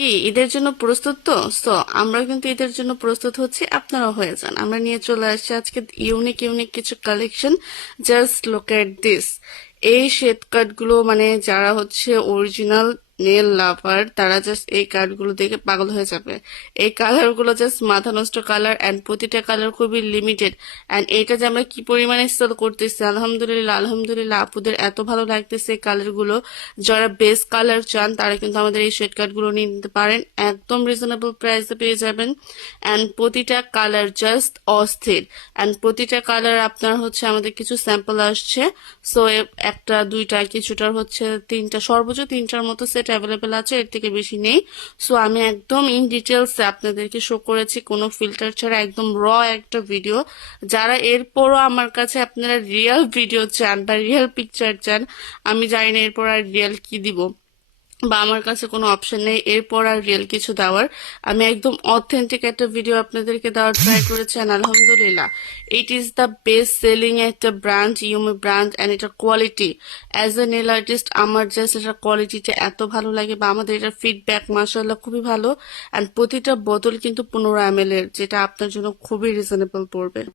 কি ঈদের জন্য প্রস্তুত? তো সো আমরা কিন্তু ঈদের জন্য প্রস্তুত হচ্ছি, আপনারাও হয়ে যান। আমরা নিয়ে চলে আসছি আজকে ইউনিক ইউনিক কিছু collection. Just look at this. এই শেড কাট গুলো মানে যারা হচ্ছে অরিজিনাল নেল লাভার তারা জাস্ট এই কার্ড গুলো দেখে পাগল হয়ে যাবে। এই কালার গুলো জাস্ট মাথা নষ্ট কালার, এন্ড প্রতিটা কালার খুবই লিমিটেড। এন্ড এটা যে আমরা কি পরিমাণে সেল করতেছি, আলহামদুলিল্লাহ আলহামদুলিল্লাহ, আপুদের এত ভালো লাগতেছে এই কালার গুলো। যারা বেস কালার চান তারা কিন্তু আমাদের এই শেড কার্ড গুলো নিয়ে নিতে পারেন, একদম রিজনেবল প্রাইসে পেয়ে যাবেন। এন্ড প্রতিটা কালার জাস্ট অস্থির। এন্ড প্রতিটা কালার আপনার হচ্ছে আমাদের কিছু স্যাম্পল আসছে। সো একটা দুইটা কিছুটার হচ্ছে তিনটা, সর্বোচ্চ তিনটার মতো সেট অ্যাভেলেবেল আছে, এর থেকে বেশি নেই। সো আমি একদম ইন ডিটেলস আপনাদেরকে শো করেছি, কোনো ফিল্টার ছাড়া একদম র একটা ভিডিও। যারা এরপরও আমার কাছে আপনারা রিয়েল ভিডিও চান বা রিয়েল পিকচার চান, আমি জানি না এরপর আর রিয়েল কি দিব, বা আমার কাছে কোনো অপশন নেই এরপর আর রিয়েল কিছু দেওয়ার। আমি একদম অথেন্টিক একটা ভিডিও আপনাদেরকে দেওয়ার ট্রাই করেছি, and আলহামদুলিল্লাহ it is the best selling একটা ব্র্যান্ড, ইউমি ব্র্যান্ড। অ্যান্ড এটা quality, as a nail artist আমার জাস্ট এটা কোয়ালিটিটা এত ভালো লাগে, বা আমাদের এটার ফিডব্যাক মাশাআল্লাহ খুবই ভালো। অ্যান্ড প্রতিটা বোতল কিন্তু 15 ml এর, যেটা আপনার জন্য খুবই রিজনেবল পড়বে।